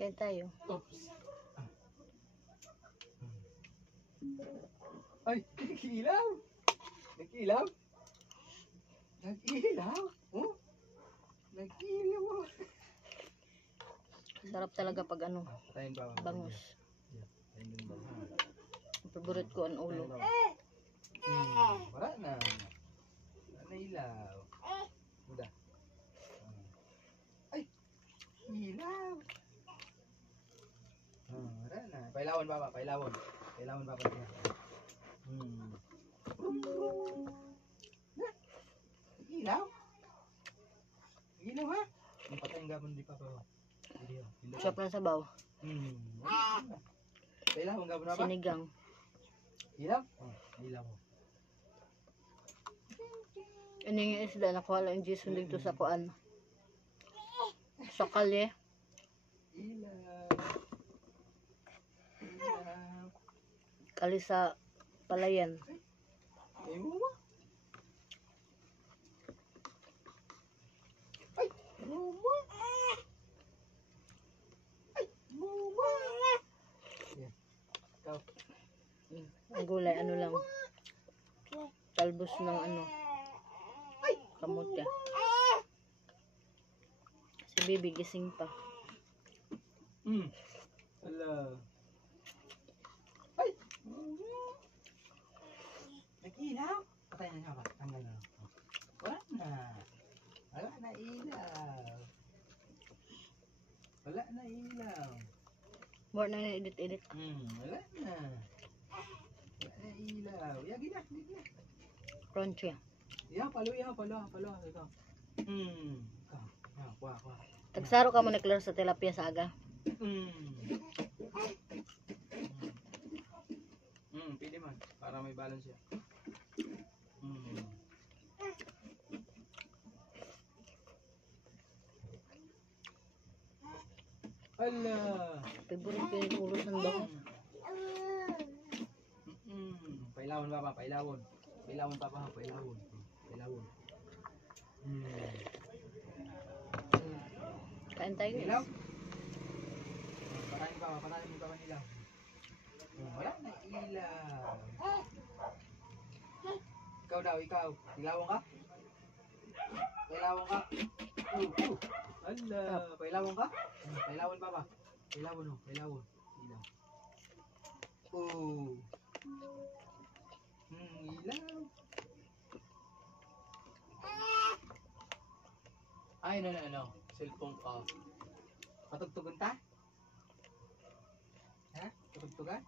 Kain tayo. Oops. Ay, nag-ilaw. Nag-ilaw. Nag-ilaw. Oh. Nag-ilaw. Sarap talaga pag ano, Patayin ba? bangus. Patayin yung bangus. Ang favorite ko ang ulo. Wala na. Wala na ilaw. Uda. Ay, ilaw. Wala na. Pailawan baba, pailawan. Pailawan baba niya. Ilaw. Ilaw ha? Yung patayin gabon di pa pa. Sarap na sabaw. Pailawan gabon na ba? Sinigang. Ilaw? Ilaw. Ano yung isda? Nakuha lang yung Jason dito sa kuan. Sa kalye. Ilaw. Ilaw. Kali sa palayan. Ay mo ba? Ay mo ba? Ay mo ba? Yan. Ikaw. Ang gulay, ano lang. Talbos ng ano. Kamote. Si Bibi gising pa. Ala. Ay! Nag-ilaw? Patay na siya ba? Tanggal na. Wala na. Wala na ilaw. Wala na ilaw. More na edit-edit. Wala na. Wala na ilaw. Yagi na. Crunchy. Palo. Ikaw. Ikaw. Kuha. Tagsaro ka mo na Claire sa tilapia sa aga. Pili man. Para may balance siya. Ala. Favorite ko yung ulo ng bangus. Pailawan baba, pailawan. Pailawan papa, pailawan. Pailawan. Kain tayo. Ilaw. Patayin mo pa ilaw. Wala na ilaw. Ikaw daw, ikaw. Pailawan ka? Pailawan ka? Ala, pailawan ka? Pailawan baba. Pailawan. Ilaw. Ilaw. Ay, no. Cellphone off. Patugtugan ta? Ha? Patugtugan?